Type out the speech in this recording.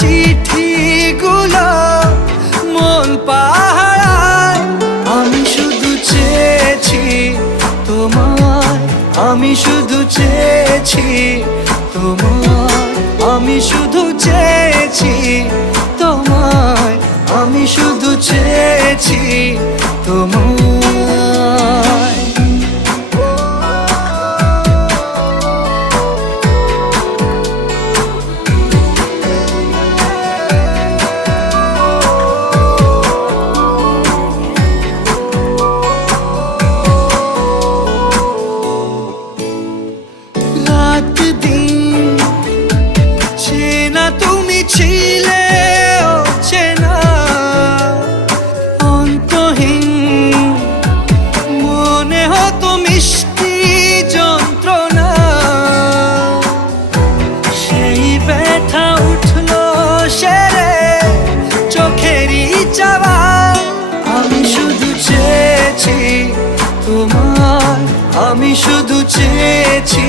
চিঠিগুলো মন পাহারায়। আমি শুধু চেয়েছি তোমায়, আমি শুধু চেয়েছি তোমায়, আমি শুধু চেয়েছি তোমায়, আমি শুধু চেয়েছি তোমায়। রাত দিন চেনা তুমি ছিলে চেনা অন্তহীন, মনে হতো মিষ্টি যন্ত্রণা। সেই ব্যথা উঠলো সেরে চোখেরই চাওয়ায়। আমি শুধু চেয়েছি তোমায়, আমি শুধু চেয়েছি